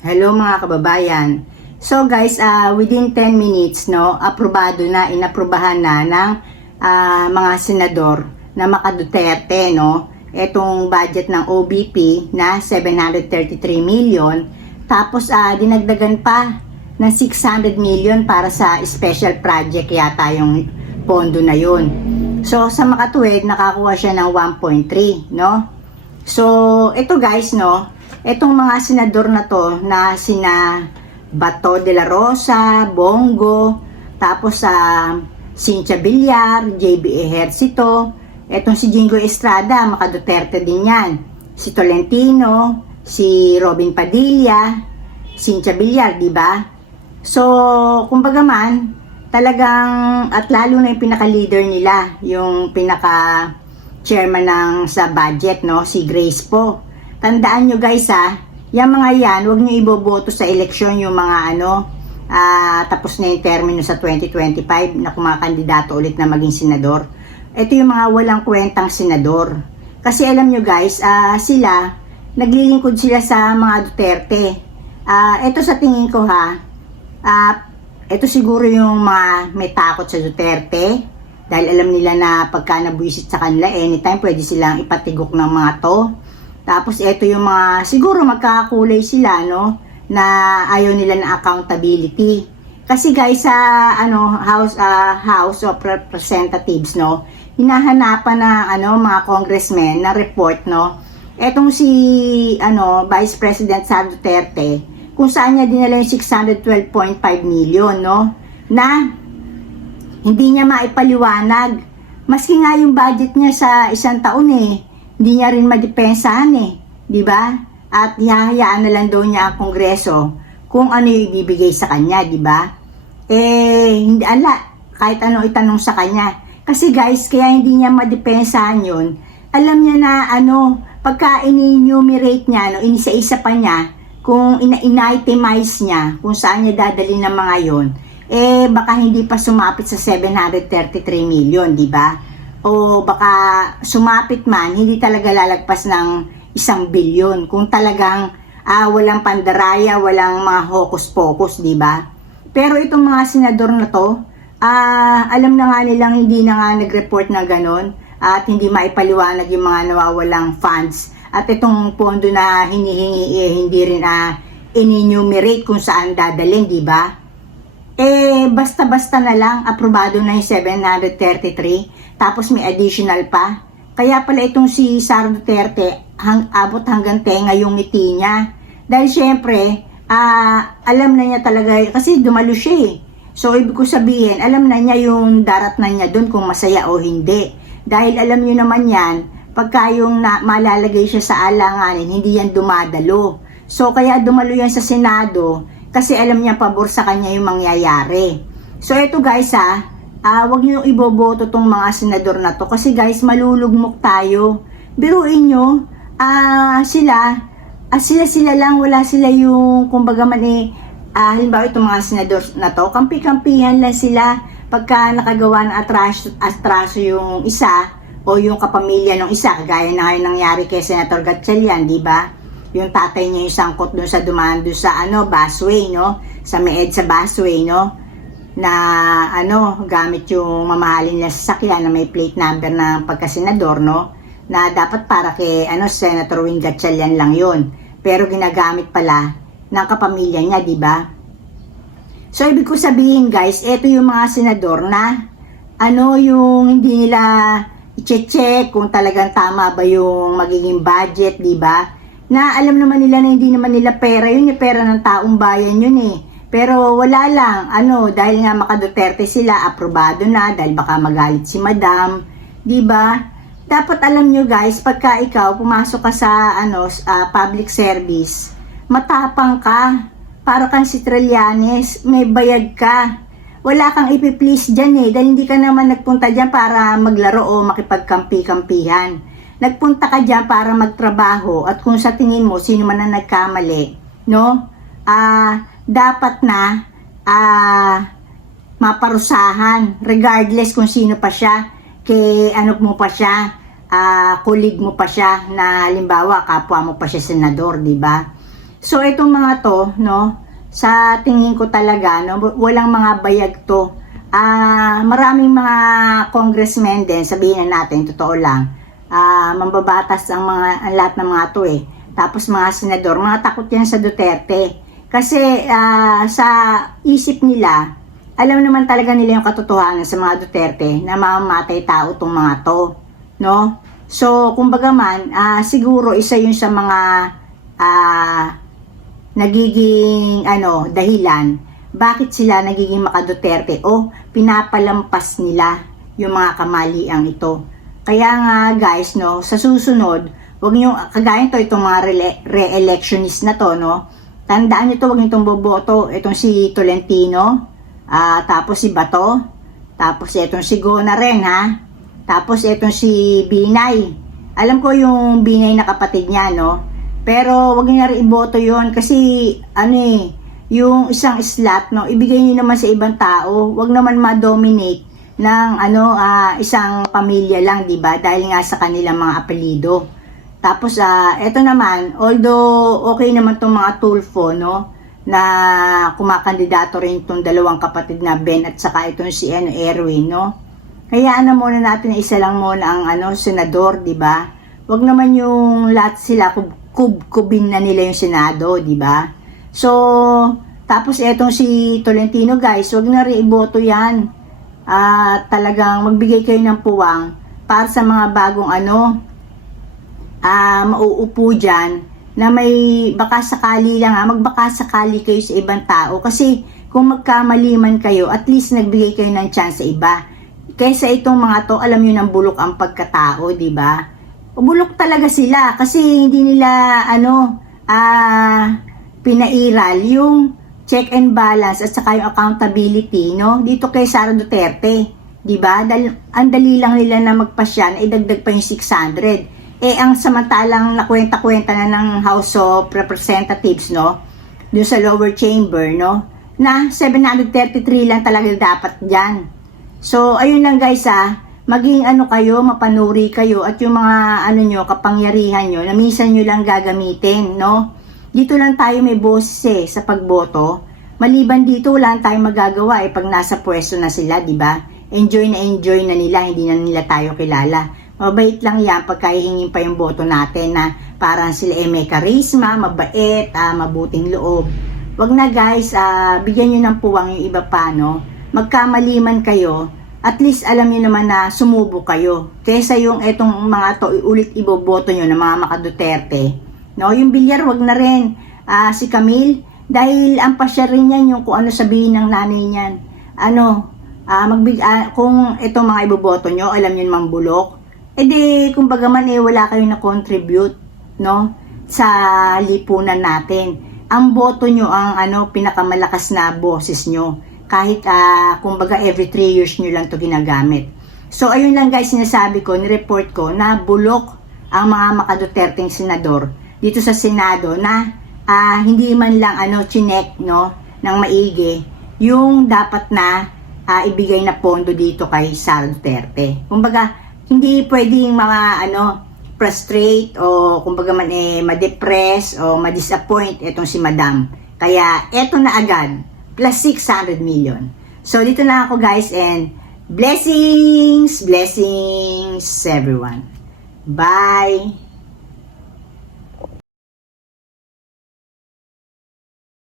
Hello mga kababayan. So guys, within 10 minutes, no, inaprubahan na ng mga senador na Maka-Duterte, no, etong budget ng OBP na 733 million. Tapos dinagdagan pa ng 600 million para sa special project yata yung pondo na yun. So sa makatuwid, nakakuha siya ng 1.3, no. So ito guys, no, etong mga senador na to na sina Bato de la Rosa, Bongo, tapos Cynthia Villar, JB Ejercito, etong si Jingo Estrada, Maka-Duterte din yan, si Tolentino, si Robin Padilla, Cynthia Villar, di ba? So, kumbaga man, talagang, at lalo na yung pinaka-leader nila, yung pinaka-chairman ng sa budget, no, si Grace po. Tandaan nyo guys yung mga yan, huwag nyo iboboto sa eleksyon yung mga tapos na yung termino sa 2025 na kung mga kandidato ulit na maging senador. Ito yung mga walang kwentang senador. Kasi alam nyo guys, sila, naglilingkod sila sa mga Duterte. Ito sa tingin ko ito siguro yung mga may takot sa Duterte. Dahil alam nila na pagka nabuisit sa kanila, anytime pwede silang ipatigok ng mga to. Tapos ito yung mga, siguro magkakakulay sila, no, na ayaw nila ng accountability. Kasi guys, sa House of Representatives, no, hinahanapan ng mga congressmen na report, no. Etong si Vice President Sara Duterte, kung saan niya dinala yung 612.5 million, no, na hindi niya maipaliwanag. Maski nga yung budget niya sa isang taon hindi niya rin madepensahan di ba? At hihayaan na lang daw niya ang Kongreso kung ano yung ibibigay sa kanya, di ba? Hindi kahit ano itanong sa kanya. Kasi guys, kaya hindi niya madepensahan yun. Alam niya na pagka ini-enumerate niya, inisa-isa pa niya, kung ina-itemize niya, kung saan niya dadali ng mga yon, baka hindi pa sumapit sa 733 million, di ba? O baka sumapit man, hindi talaga lalagpas ng 1 bilyon kung talagang walang pandaraya, walang mga hocus-pocus, di ba? Pero itong mga senador na to, alam na nga nilang hindi na nga nag-report na ganon at hindi maipaliwanag yung mga nawawalang funds. At itong pondo na hinihingi hindi rin in-enumerate kung saan dadalhin, di ba? Basta-basta na lang, aprobado na yung 733, tapos may additional pa. Kaya pala itong si Sara Duterte, abot hanggang tenga yung ngiti niya. Dahil syempre, alam na niya talaga, kasi dumalo siya So, ibig ko sabihin, alam na niya yung darat na niya doon kung masaya o hindi. Dahil alam niyo naman yan, pagka yung malalagay siya sa alanganin, hindi yan dumadalo. So, kaya dumalo yan sa Senado, kasi alam niya pabor sa kanya yung mangyayari. So ito guys wag niyo iboboto tong mga senador na to kasi guys malulugmok tayo. Biruin niyo, sila lang, wala sila yung kumbaga man halimbawa itong mga senador na to, kampi-kampihan lang sila pagka nakagawa ng atraso yung isa o yung kapamilya ng isa, kagaya na ngayon nangyari kay Senator Gatchalian, di ba? Yung tatay niya yung sangkot doon sa dumaan doon sa busway, no? Sa may EDSA busway, no? Na gamit yung mamahalin na sasakyan na may plate number ng pagkasenador, no? Na dapat para kay Senator Wing Gatchalian lang yun. Pero ginagamit pala ng kapamilya niya, di ba? So ibig ko sabihin guys, ito yung mga senador na yung hindi nila i-check kung talagang tama ba yung magiging budget, di ba? Na alam naman nila na hindi naman nila pera yun, yung pera ng taong bayan yun Pero wala lang, dahil nga Maka-Duterte sila, aprobado na, dahil baka magalit si Madam, di ba? Dapat alam nyo guys, pagka ikaw pumasok ka sa public service, matapang ka, para kang si Trillanes, may bayad ka. Wala kang ipiplease dyan dahil hindi ka naman nagpunta dyan para maglaro o makipagkampi-kampihan. Nagpunta ka dyan para magtrabaho at kung sa tingin mo sino man ang nagkamali, no? Dapat na maparusahan regardless kung sino pa siya, mo pa siya, colleague mo pa siya na halimbawa kapwa mo pa siya senador, di ba? So itong mga to, no, sa tingin ko talaga, no, walang mga bayag to. Maraming mga congressmen din, sabihin na natin, totoo lang, mambabatas ang lahat ng mga to eh. Tapos mga senador, mga takot yan sa Duterte. Kasi sa isip nila, alam naman talaga nila yung katotohanan sa mga Duterte na mamamatay tao tong mga to, no? So, kumbaga man, siguro isa yun sa mga nagiging dahilan bakit sila nagiging maka-Duterte o pinapalampas nila yung mga kamaliang ito. Kaya nga guys, no, sa susunod, wag niyo kagaya to itong mga re-electionist na to, no. Tandaan niyo to, wag niyo itong boboto, itong si Tolentino, tapos si Bato, tapos itong si Gona rin, ha. Tapos itong si Binay. Alam ko yung Binay na kapatid niya, no. Pero wag niyo na rin iboto 'yon kasi yung isang slot, no, ibigay niyo naman sa ibang tao. Wag naman ma-dominate ng isang pamilya lang, 'di ba? Dahil nga sa kanilang mga apelyido. Tapos eto naman, although okay naman tong mga Tulfo, no, na kumakandidato rin itong dalawang kapatid na Ben at saka itong si Erwin, no. Hayaan na muna natin na isa lang muna ang senador, 'di ba? Wag naman yung lahat sila kubin na nila yung Senado, 'di ba? So, tapos etong si Tolentino guys, wag na rin iboto yan. Talagang magbigay kayo ng puwang para sa mga bagong mauupo dyan na may baka sakali lang magbaka sakali kayo sa ibang tao. Kasi kung magkamali man kayo, at least nagbigay kayo ng chance sa iba. Kaysa itong mga to, alam nyo ng bulok ang pagkatao, di ba? Bulok talaga sila kasi hindi nila pinairal yung check and balance at saka yung accountability, no? Dito kay Sara Duterte, 'di ba? Ang dali lang nila na magpasya na idagdag pa yung 600. Ang samantalang nakwenta-kwenta na ng House of Representatives, no? Doon sa lower chamber, no? Na 733 lang talaga dapat diyan. So, ayun lang guys, maging kayo, mapanuri kayo at yung mga nyo, kapangyarihan nyo na minsan nyo lang gagamitin, no? Dito lang tayo may boses sa pagboto. Maliban dito, wala tayong magagawa pag nasa pwesto na sila, di ba? Enjoy na nila, hindi na nila tayo kilala. Mabait lang yan pagka hihingin pa yung boto natin na parang sila may karisma, mabait, mabuting loob. Wag na guys, bigyan nyo ng puwang yung iba pa, no? Magkamali man kayo, at least alam niyo naman na sumubo kayo. Kesa yung etong mga to ulit iboboto nyo na mga maka-Duterte. No, yung Bilyar wag na rin. Si Camille, dahil ang pasya rin yan yung kung ano sabihin ng nanay niyan. Kung itong mga iboboto nyo, alam nyo naman bulok. Kumbaga man wala kayong na-contribute, no, sa lipunan natin. Ang boto nyo ang pinakamalakas na boses nyo. Kahit kumbaga every 3 years nyo lang to ginagamit. So ayun lang guys, sinasabi ko, ni-report ko na bulok ang mga maka-Duterteng senador dito sa Senado na hindi man lang chinek, no, ng maigi yung dapat na ibigay na pondo dito kay Sara Duterte. Kumbaga hindi pwedeng frustrate o kumbaga man ma-depress o ma-disappoint itong si Madam. Kaya eto na agad plus 600 million. So dito na ako guys, and blessings everyone. Bye.